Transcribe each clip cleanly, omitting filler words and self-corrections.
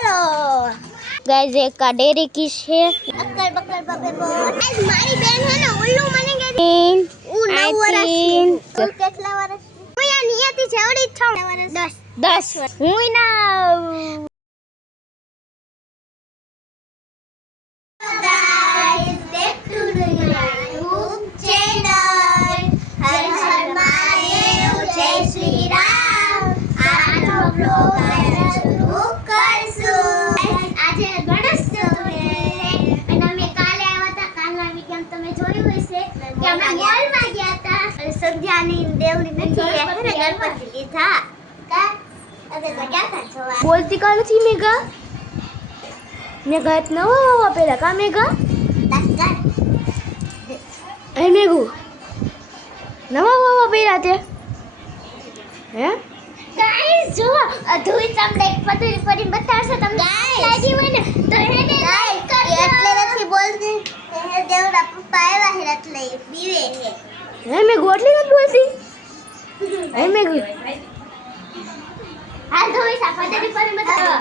चलो गाइस एक का डेरी किस है अक्कल बक्कल बबे बोल गाइस मारी बहन है ना उल्लू बने गई उ 9 વર્ષ તું કેટલા વર્ષ હું યા નિયતિ છેવડી 6 વર્ષ 10 હું ના guys back to the YouTube channel हर हर महादेव जय श्री राम आज ब्लॉग आया शुरू करसु આજે ગણેશ ચતુર્થી અને અમે કાલે આવ્યા હતા કાલના વિડીયો તમે જોયું હશે કે અમે મોલમાં ગયા હતા અને સંધ્યાની દેવની નથી ગણપતિ લીધા કા હવે તો ગયા હતા જોવા બોલતી કા નથી મેઘા મેઘા નવો પેલા કા મેઘા દસગર એ મેઘુ નવા વાવા પહેરા તે હે ગાઈસ જો અધુઈ તમને એક પતરી પડી બતાવશે તમને લાગી હોય ને તો એને લાઈક કરજો એટલે નથી બોલતી હે દેવડા પપ્પા આવ્યા હે એટલે બીવે હે મે ગોટલી નથી બોલતી હે મે આ ધોઈ સા પતરી પડી બતાવો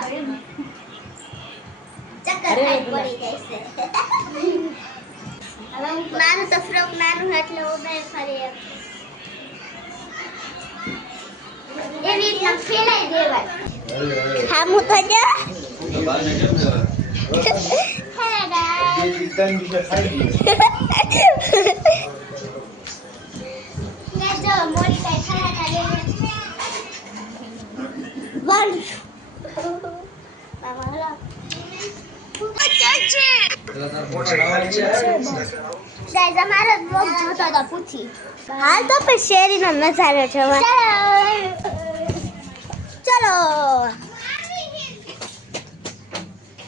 ચક્કર ખાઈ પડી જાય છે નાનું તો ફ્રોક નાનું એટલે ઉભે ફરી એવી રીતના ફેલાઈ દેવાય હા હું તો જો હે ગાઈસ લે જો મોરી કાઈ ખાના ખાલે વન બાબા હલો गाइस हमारा ब्लॉग જોતો તો પૂછી હાલ તો पे શેરીનો નજારો જોવા चलो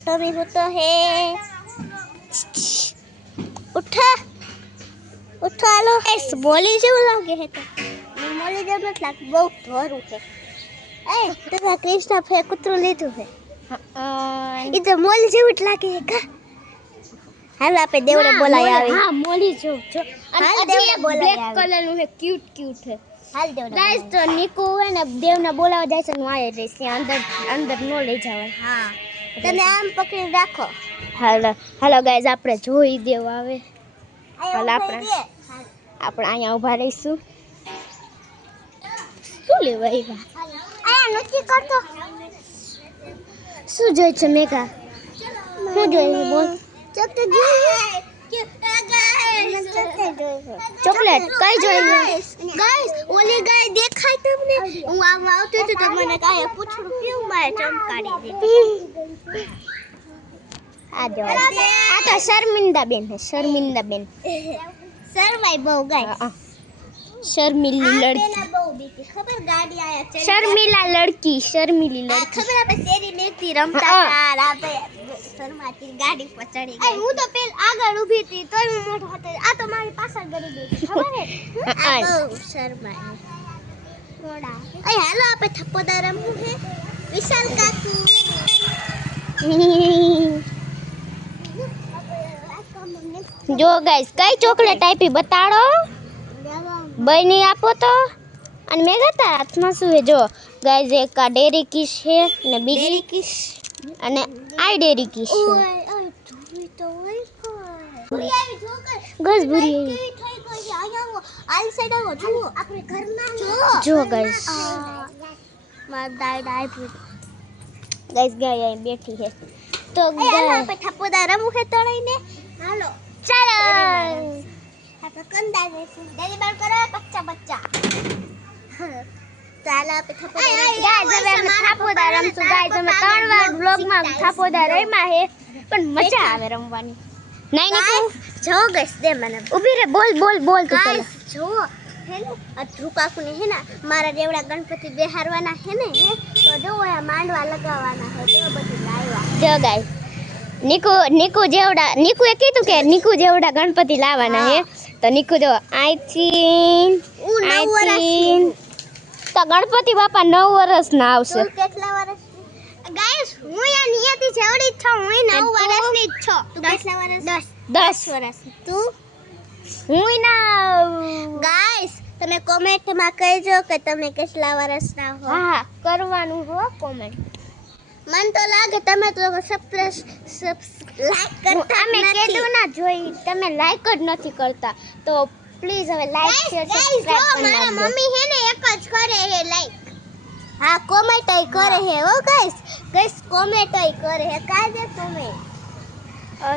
तो भी तो है उठा उठा लो इस मोली जो लागे है तो मोली जब मत लाग बहुत धोरू है ए तो कृष्णा फे कुतरो लेतो है इधर मोली जो उठ लागे है का हाल आपे देवड़े बोलाया आवे हां मोली जो हाल देवड़े बोलाया ब्लैक कलर नु है क्यूट क्यूट है हाल देवड़े गाइस तो निको है ने देवना बोलावा जाय છે નું આય રહેશે અંદર અંદર નો લઈ જાવ हां તમે આમ પકડી રાખો હાલો ગાઈસ આપણે જોઈ દેવ આવે હાલ આપણે આયા ઊભા રહીશું શું લેવા આવ્યા આયા નોકી કરતો શું જોઈ છે મેઘા શું જોઈ બોલ ચોકલેટ કઈ જોઈ ગાઈસ ઓલી ગાય દેખાય તમને હું આમ આવતી હતી તો મને ગાય પૂછડું કેવું મારે ચમકાડી દીધી આ જો આ તો શર્મિંદા બેન છે શર્મિંદા બેન શરમાઈ બહુ ગાય शर्मिली लड़की बहू बीती खबर गाड़ी आया चल शर्मिला लड़की शर्मिली लड़की खबर आपे तेरी नेती रमता यार आपे शर्माती गाड़ी पर चढ़ी गई હું તો પેલ આગળ ઊભી હતી તોય હું મોઢો હતો આ તો મારી પાછળ ગરી ગઈ ખબર હે આ બહુ શર્માય થોડા એ હાલો આપે થપ્પોદા રમવું હે વિશાલ કાકુ જો ગાઈસ કઈ ચોકલેટ આપી બતાડો बनी आपो तो અને મેઘા તારા હાથમાં શું હે જો ગાઈસ એક આ ડેરી કિશ છે અને બીજી ડેરી કિશ અને આ ડેરી કિશ છે ઓય જોઈ તો ઓય ભૂરી આવી જો ગસ ભૂરી આવી થઈ ગઈ આયા આલ સાઈડ આવો જો આપણે ઘરના જો ગાઈસ માર દાઈ દાઈ ગાઈસ ગાય અહીં બેઠી છે તો ગાઈસ આપણે થપ્પોદા રમવું છે તળીને હાલો ચાલો આપણે કંદા જઈશું ડેલીવર કરો બચ્ચા બચ્ચા ચાલો આપણે થપ્પોદા ગાઈસ હવે અમે થપ્પોદા રમશું ગાઈસ અમે 3 વાર વ્લોગમાં થપ્પોદા રમ્યા હે પણ મજા આવે રમવાની નહીં નહીં જો ગાઈસ દે મને ઊભી રે બોલ બોલ બોલ તું ચાલ જો હેલો આ ધ્રુવ કાકુને હે ના મારા જેવડા ગણપતિ બેહારવાના હે ને તો જો આ માંડવા લગાવવાના હે જો બધું લાવ્યા જો ગાઈસ निकू जेवड़ा निकू ए कीधु के निकू जेवड़ा गणपति लावाना है तो निकू जो आई थिंक तो गणपति बापा 9 वर्ष ना आवशे કેટલા વર્ષ ગાઈસ હું યા નિયતિ જેવડી છું હું 9 વર્ષની છું તું કેટલા વર્ષ 10 વર્ષ તું હું ના ગાઈસ તમે કોમેન્ટ માં કહેજો કે તમે કેટલા વર્ષના હો હા કરવાનું હો કોમેન્ટ મન તો લાગે તમે તો લાઈક કરતા અમે કીધું ના જોઈ તમે લાઈક જ નથી કરતા તો પ્લીઝ હવે લાઈક શેર સબસ્ક્રાઇબ કરી મારા નાખજો મમ્મી હે ને એક જ કરે હે લાઈક હા કોમેન્ટય કરે હે ઓ ગાઈસ કોમેન્ટય કરે હે કાજે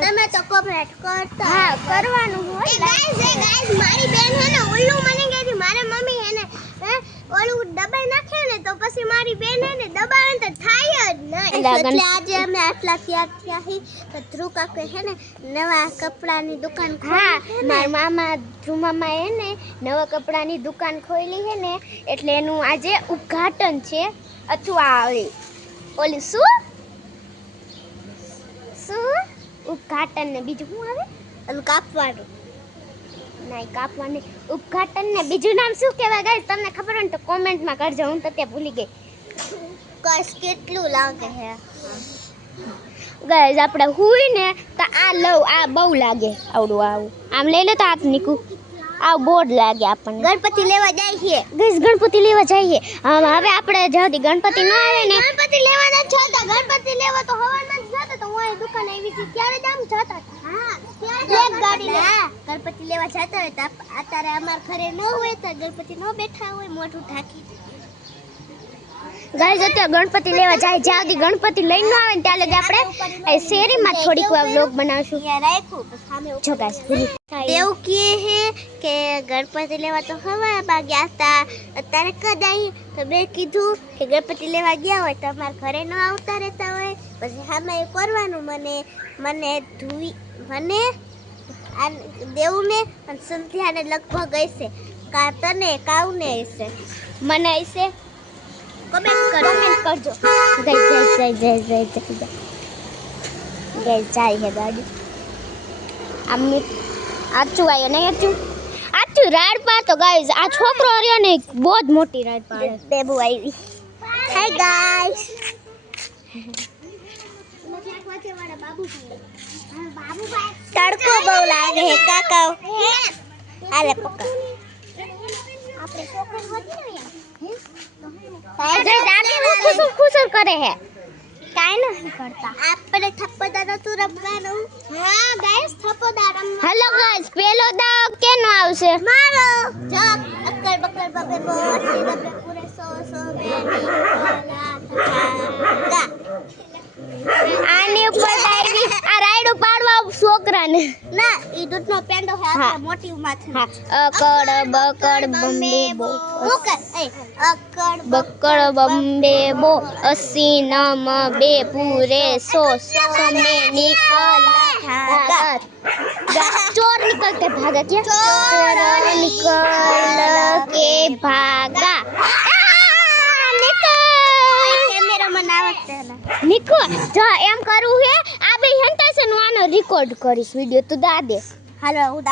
તમે તો કોમેન્ટ કરતા હા કરવાનું હોય ગાઈસ મારી બેન હે ને ઉલ્લુ મને કહેતી મારા મમ્મી હે ને ઓલું દબાઈ નાખે ને તો પછી મારી બેન હે ને દબાવે તો થાય જ નહીં એટલે આજે અમે આટલા તૈયાર થયા હી તો ધ્રુવ કાકે હે ને નવા કપડાની દુકાન હા મારા મામા ધ્રુવ મામા હે ને નવા કપડાની દુકાન ખોલી હે ને એટલે એનું આજે ઉદ્ઘાટન છે અથવા ઓલી શું ઉદ્ઘાટન ને બીજું શું આવે અને કાપવાનું નહીં કાપવાની ઉદ્ઘાટન ને બીજું નામ શું કહેવાય ગાઈસ તમને ખબર હોય ને તો કોમેન્ટમાં કરજો હું તો ત્યાં ભૂલી ગઈ કસ કેટલું લાગે હે ગાઈસ આપણે હુઈ ને તો આ લવ આ બહુ લાગે આવડું આવું આમ લઈ લે તો હાથ નીકું આ બોર્ડ લાગે આપણને ગણપતિ લેવા જાય છે ગાઈસ ગણપતિ લેવા જઈએ હવે આપણે જલ્દી ગણપતિ ન આવે ને ગણપતિ લેવાના જ હતા ગણપતિ લેવા તો હવારમાં જ જતા તો હું દુકાન આવી હતી ત્યારે જ આમ જતા હા એક ગાડી લે ગણપતિ લેવા જતા હોય તો અત્યારે અમાર ઘરે ન હોય તો ગણપતિ ન બેઠા હોય મોઢું ઢાંકી ગાઈસ અત્યારે ગણપતિ લેવા જાય જ્યાં સુધી ગણપતિ લઈને ન આવે ને ત્યાં લગી આપણે શેરીમાં થોડીક વાર વ્લોગ બનાવશું જો ગાઈસ એવું કહે છે કે ગણપતિ લેવા તો હવામાં ગયા હતા અત્યારે કદાઈ તો મેં કીધું કે ગણપતિ લેવા ગયા હોય તો અમારા ઘરે ન આવતા રહેતા હોય પછી સામે કરવાનું મને દેવને અને સંધ્યાને લગભગ હશે કા તને કાવને હશે મને હશે કમેન્ટ કરજો ગાઈસ જાય હે ગાડી આમ આચું આવ્યો નહીં આચું રાડ પાડતો ગાઈસ આ છોકરો રહ્યો ને બહુ જ મોટી રાડ પાડે બેબુ આવી હાય ગાઈસ તડકો બહુ લાગે હે કાકા હાલે પકડ આપણે છોકરી હોતી ને ખુસર કરે હે કાઈ નથી કરતા આપણે થપ્પોદાર નતું રમવાનું હા ગાઈસ થપ્પોદાર રમવાનું હેલો ગાઈસ પેલો દાવ કેનો આવશે મારો જો અક્કર બક્કર બબે બોલ રબે પૂરે સો બેની ગા આની ઉપર ડાયરી આ રાઈડો પાડવા છોકરાને ના ઈ દૂધનો પેંડો હે આપણે મોટી માથે અકડ બકડ બમ્બે બો મુકર એ અક્કડ બકડ બમ્બે બો 80 નમ બે પૂરે 100 મે નિકલ चोर निकल के भागा क्या चोर निकल के भागा कैमरा मनावत है निको जो एम करू है आ બે હંતા છે નો આનો રેકોર્ડ કરીશ વિડિયો તું દા દે હાલો હું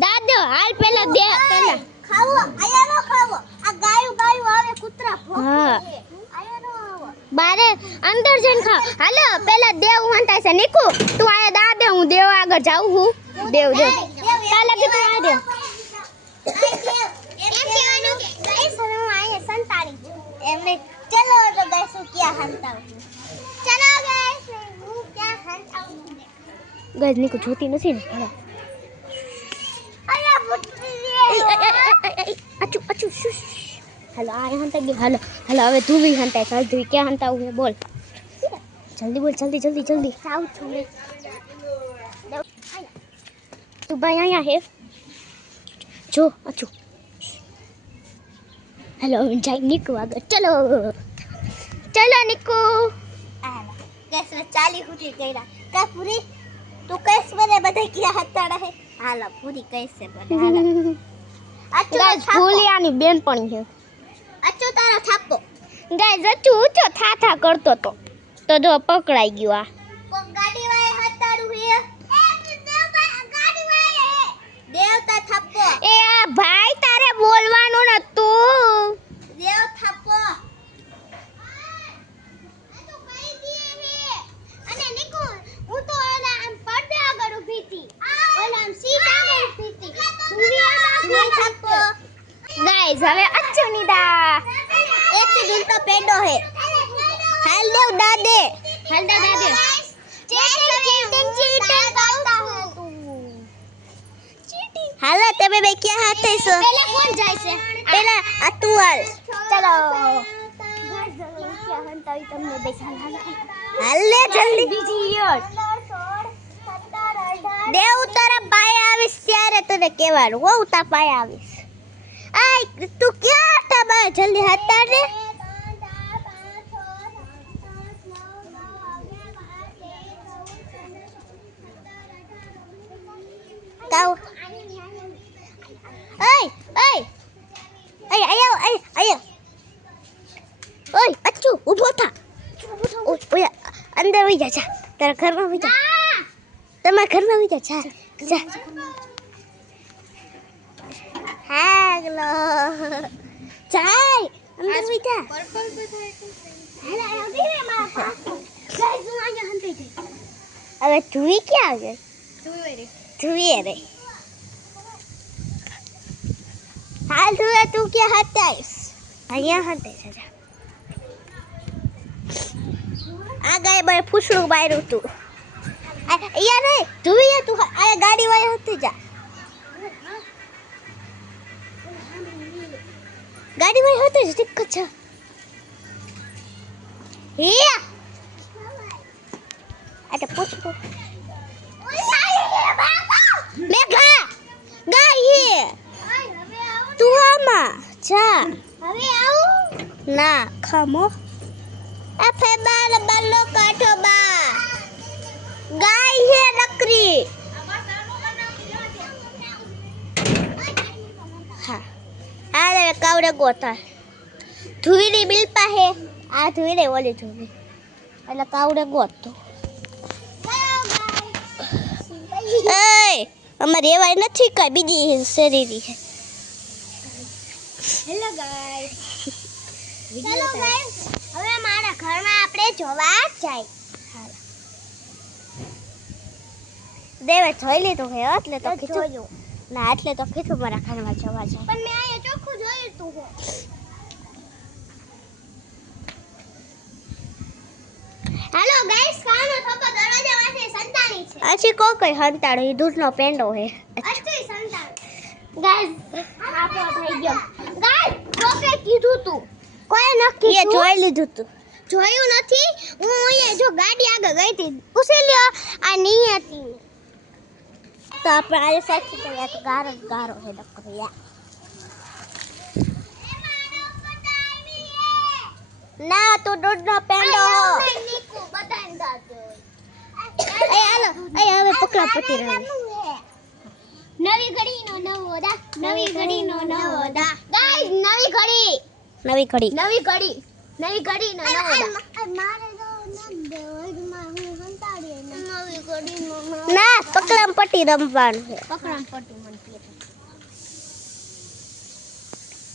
દાદો હાલ પેલા દે પેલા ખાવો આયા નો ખાવો આ ગાયું આવે કૂતરા ભોંકે હા આયા નો આવો બારે અંદર જઈને ખાવ હાલો પેલા દેવ હંતા છે નિકુ તું આયા દા દે હું દેવ આગળ જાઉં હું દેવ કાલે કે તું આ દે એમ કહેવાનું ગાઈસ હવે હું આયા સંતાડી એમને ચલો તો ગાઈસ હું ક્યાં હંતાઉં ચલો ગાઈસ હું ક્યાં હંતાઉં ગાઈસ નિકુ જોતી નથી ને હાલો અલા બુટ્ટી અચુ શુશ હાલો આ હંતા ગઈ હાલો હવે તું બી હંતા ચાલ તું ક્યાં હંતાવું હે બોલ જલ્દી બોલ જલ્દી જાઉં છું મે તું ભાઈ અહીંયા હે જો અચુ હેલો જાય નિકુ આગળ ચલો નિકુ ગેસ में 40 हुई गईरा का पूरी तू कैस बने બધા ક્યાં હતાડા હે હાલો પૂરી कैसे બને હાલો ગાઈસ ભૂલિયાની બેનપણી છે અચ્છો તારા થાપો ગાઈસ અચુ ઊંચો થાથા કરતો તો જો પકડાઈ ગયો આ કોક ગાડી વાય હતાડું હે ગાડી વાય હે દેવતા થાપો એ આ ભાઈ તારે બોલવાનું નતું દેવ થાપો આ તો કઈ દીએ હે અને નિકુ હું તો ઓલા આમ પડદે આગળ ઊભી હતી ઓલા આમ સીટ આગળ ઊભી હતી દુનિયામાં થાપો ગાઈસ હવે અચ્ચુ નિદા એક થી દૂર તો પેંડો હે હાલ દેવ દાદે હાલ દાદે હાલો તમે બે ક્યાં હાથે છો પહેલા કોણ જાય છે પેલા આ તું હાલ ચલો હાલ લે જલ્દી બીજી યર દેવ તારા પાય આવીશ ત્યારે તને કહેવાનું હું તારા પાય આવીશ આય તું ક્યાં હતા બા જલ્દી હતા ને કાવ ઓય ઓય ઓય આયો ઓય અચ્ચુ ઊભો થા ઓય અંદર વઈ જા જા તારા ઘરમાં વઈ જા તમારા ઘરમાં વઈ જા જા હાગલો ચાય અંદર વઈ જા પર્પલ બતાય હેલા આવી રે મારા પાસ ગાઈસ હું અહીંયા હંતે જઈ હવે ધુઈ ક્યાં ગઈ જોઈ રે ધુઈ રે હાલ ધુઈ તું ક્યાં હતાઈસ અહીંયા હંતે જા આ ગાય બાય ફૂસડું બાયરું તું અહીંયા નહીં ધુઈ તું આ ગાડી વાળા હતી જા ગાડી વાળા હતી જ ઠીક છે હે આ તો પૂછ મેઘા ગાય તું આમાં જા હવે આવું ના ખમો આ ફેબાર બલ્લો કાઠો બા ગાય હે નકરી હા આ કાવડે ગોતા ધુઈની બિલ પાહે આ ધુઈને ઓલી ધુઈ એટલે કાવડે ગોતો એય અમારે એવાય નથી કઈ બીજી શરીરી છે હેલો ગાઈસ હેલો ગાઈસ હવે મારા ઘરમાં આપણે જોવા જાય દેવે જોઈ લીધું હે એટલે તો તો કીધું જોયું ના એટલે તો કીધું મારા ઘરમાં જવા જાય પણ મેં અહીંયા ચોખ્ખું જોયું તું હો હેલો ગાઈસ કાનો થપ્પો દરવાજા પાસે સંતાણી છે અછી કો કઈ હંતાડો ઈ દૂધનો પેંડો હે અચ્છી સંતાણી ગાઈસ આપો થઈ ગયો ગાઈસ કોકે કીધું તું કોઈ ન એ કીધું જોઈ લીધું તું જોયું નથી હું અહીંયા જો ગાડી આગળ ગઈ હતી પૂછી લ્યો આ નહીં હતી તો આપણે આજે સાચી તો યાર ગારો હે ડકરો યાર ના તું દૂધનો પેંડો હો નીકુ બતાઈને જાતો એ હાલો એ હવે પકડા પટી રહે નવી ઘડીનો નવો દા નવી ઘડીનો નવો દા ગાઈસ નવી ઘડી નવી ઘડી નવી ઘડી નવી ઘડીનો નવો દા મારે તો નંદોડમાં હું હંતાડી નવી ઘડીનો ના પકડા પટ્ટી રમવાનું છે પકડમ પટુ મન કે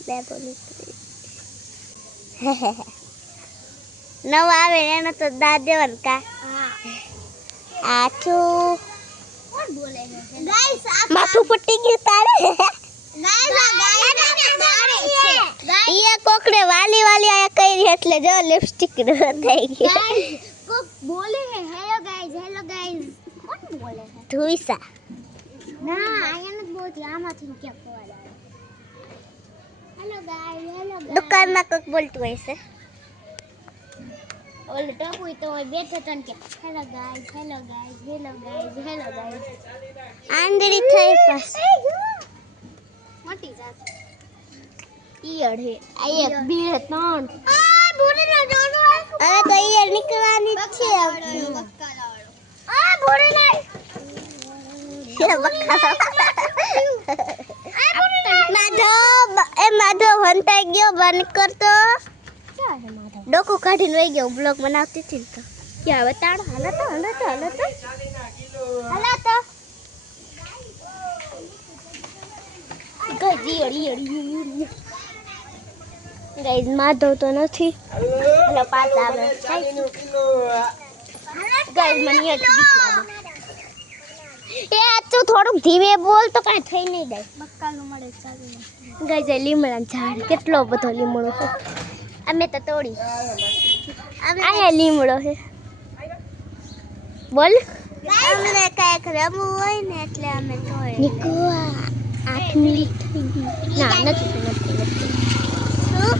બે બોલી નવો આવે ને એનો તો દાદ દેવાનું કા હા આછું કોણ બોલે છે ગાઈસ આ માથું પટ્ટી ગયું તારે ગાઈસ ઈ કોકડે વાલી વાલી આયા કરી એટલે જો લિપસ્ટિક થઈ ગઈ કોક બોલે હે હેલો ગાઈસ કોણ બોલે છે ધુઈસા ના આયા નથી બોલતી આમાંથી ક્યાં ફોન આવે હેલો ગાઈસ દુકાનમાં કોક બોલતું હોય છે ઓલે ટપુઈ તો બેઠો તન કે હેલો ગાઈસ આંધળી થઈ પાસ મોટી જાત ઈયળ હે આ એક બે ત્રણ આ બોલે ના જોડો હવે તો ઈયળ નીકળવાની જ છે આ બોલે ના માધવ હંતાઈ ગયો બંધ કરતો ક્યાં છે માધવ ડોકું કાઢીને વહી ગયો બ્લોગ બનાવતી હતી ને તો ક્યાં હવે તાણ હાલો તો ગાઈસ માધવ તો નથી એટલે પાછા આવે ગાઈસ મને યાદ બીક લાગે એ આ તું થોડુંક ધીમે બોલ તો કાંઈ થઈ નહીં જાય બક્કાનું મળે ચાલુ ગાઈસ લીમડાનું ઝાડ કેટલો બધો લીમડો છે અમે તો તોડી આ લીમડો છે બોલ અમને કઈક રમવું હોય ને એટલે અમે તોય નિકુ 8 મિનિટ થઈ ગઈ ના નથી શું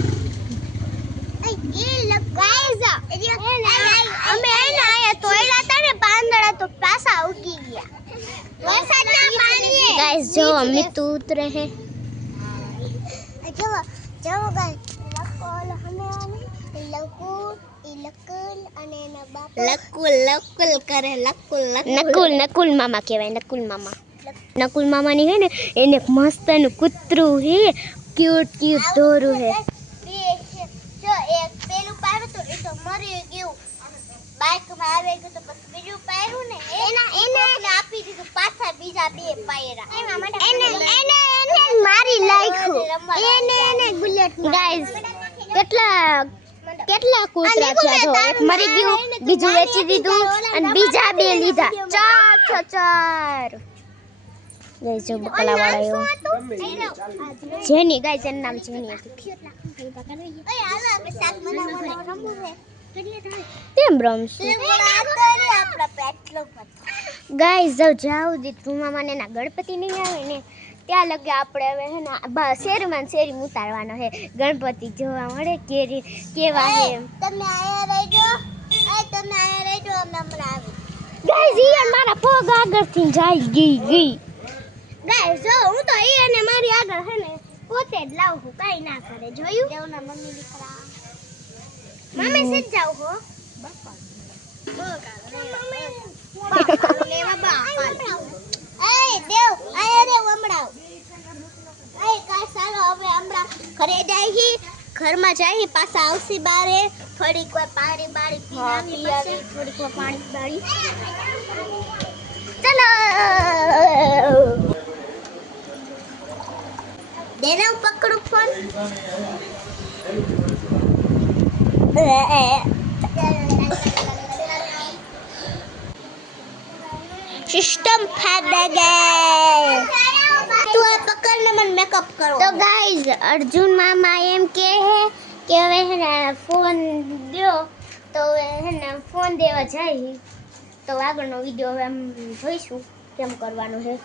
અમે આયા તોયલા તા ને પાંદડા તો પાછા ઉગી ગયા વરસાદના પાણીએ ગાઈસ જો મિતુ ઉતરે હે જો ગાઈસ લકોલ હમે આને લકુલ અને એના બાપ લકુલ કરે નકુલ મામા કહેવાય નકુલ મામા ની હે ને એને મસ્ત નું કૂતરું હે ક્યુટ દોરું હે જો એક પેલું પાડ્યું તો એ તો મરી ગયું બાઈક માં આવે ગયું તો પછી બીજું પાડ્યું ને એને આપી દીધું પાછા બીજા બે પાયરા એને મારી નાખ્યું એને બુલેટ ગાઈસ કેટલા કૂતરા થયા જો એક મરી ગયું બીજું વેચી દીધું અને બીજા બે લીધા ચાર ગાઈસ જો બકલા વાળા જેની ગાઈસ એનું નામ જેની હતું ઓય હાલો આપણે શાક બનાવવાનું રમવું છે તેમ રમશું આપણા પેટલો ગાઈસ જાવ દીધું મામાને ના ગણપતિ નહીં આવે ને ત્યાં લગે આપણે હવે હે ને શેરીમાં શેરી ઉતારવાનો છે ગણપતિ જોવા મળે કેવા છે તમે આયા રહેજો અમે હમણાં આવી ગાઈસ ઈ મારા પગ આગળથી જાય ગઈ ગાઈસ જો હું તો ઈ અને મારી આગળ હે ને પોતે જ લાવું છું કાઈ ના કરે જોયું દેવના મમ્મી દીકરા મમ્મી સીધ જાવ હો બાપા દેવ આયા રે હમણાં કાઈ સારો હવે હમણાં ઘરે જાય ઘરમાં જાય પાછા આવશે બારે થોડીક વાર પાણી બાળી પીવાની પછી થોડીક વાર પાણી બાળી ચલો દેને હું પકડું ફોન સિસ્ટમ ફાડી ગઈ તું આ પકડને મને મેકઅપ કરો તો ગાઈસ અર્જુન મામા એમ કે હે કે હવે હે ને ફોન દો તો હે ને ફોન દેવા જાય તો આગળનો વિડિયો હવે જોઈશું કેમ કરવાનો છે